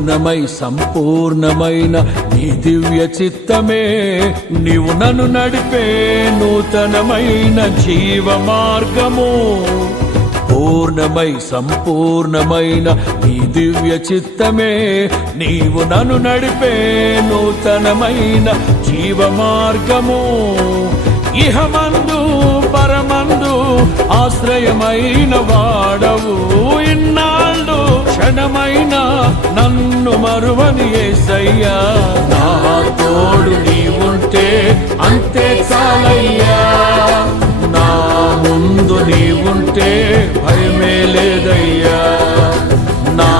పూర్ణమై సంపూర్ణమైన నీ దివ్య చిత్తమే నీవు నన్ను నడిపే నూతనమైన జీవ మార్గము. పూర్ణమై సంపూర్ణమైన నీ దివ్య చిత్తమే నీవు నన్ను నడిపే నూతనమైన జీవ మార్గము. ఇహమందు పరమందు ఆశ్రయమైన వాడవు, ఇన్నాళ్ళు క్షణమైన నన్ను మరువని యేసయ్యా. నా తోడు నీవుంటే అంతే చాలయ్యా, నా ముందు నీవుంటే భయమే లేదయ్యా. నా